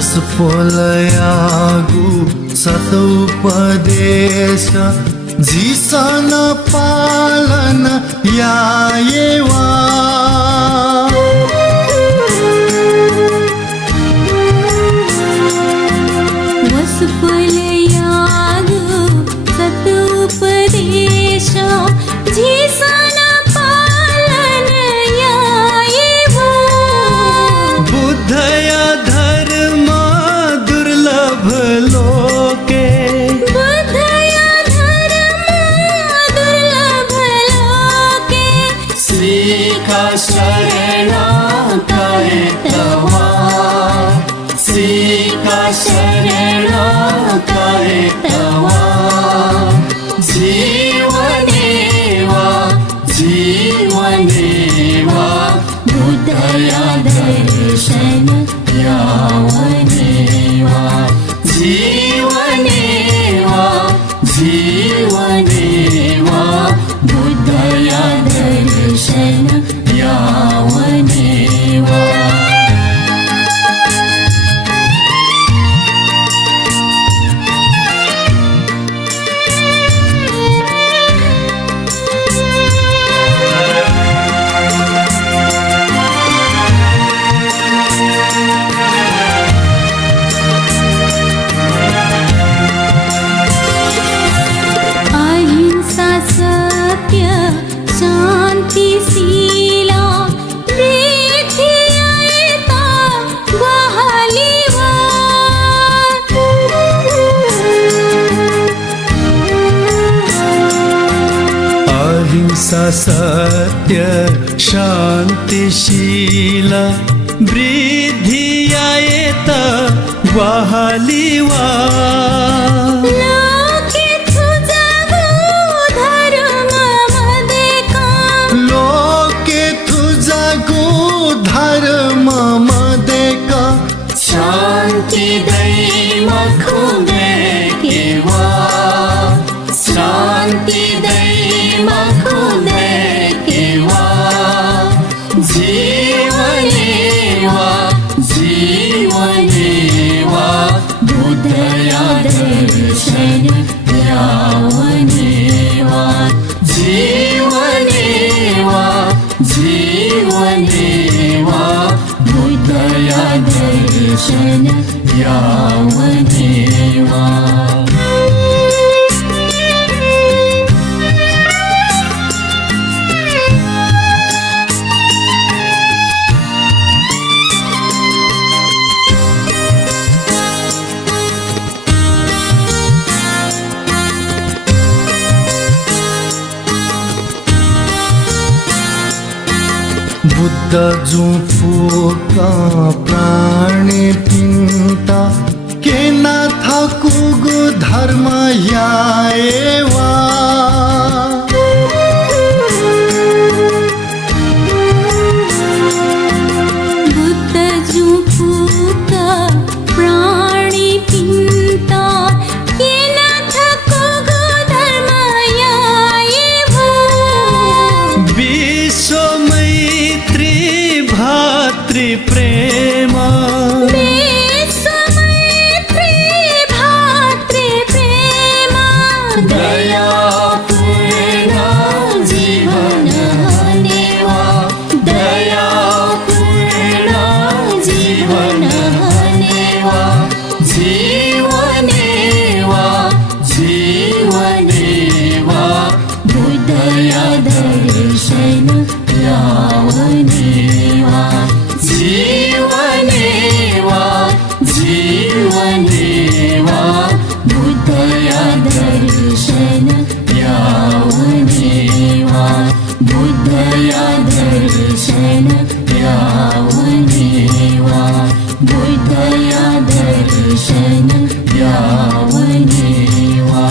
वसपोलयागु सतोपदेश Jason पालन यायेवा वसपोलयागु सतोपदेश Jason पालन यायेवा बुद्धया धर्म दुर्लभ लोके श्रीका शरणा करे तवा श्रीका शरणा करे तवा जीवनेवा जीवनेवा बुद्धया दर्शन यावनेवा जीवनेवा जीवनेवा बुद्धया दर्शन यावनेवा सत्य शान्तिशीला प्रीतियता ग्वाहालिवा अहिंसा सत्य शान्तिशीला वृद्धियायेत ग्वाहालिवा शांति दैमा खुदे केवा शांति दैमा खुदे केवा जीवनेवा जीवनेवा बुद्धया दर्शन यावनेवा जीवनेवा जीवनेवा बुद्धया दर्शन यावनेवा बुद्ध जुफुका प्राणी पिंता केना थाकुगु धर्म याएवा बुद्ध जुफुका प्राणी पिंता केना थाकुगु धर्म याएवा विश्व भातृ प्रेम दया पूर्ण जीवन नेवा दया पूर्ण जीवन नेवा जीवनेवा जीवनेवा बुद्धया दर्शन यावनेवा जीवनेवा जीवनेवा बुद्धया दर्शन यावनेवा बुद्धया दर्शन यावनेवा बुद्धया दर्शन यावनेवा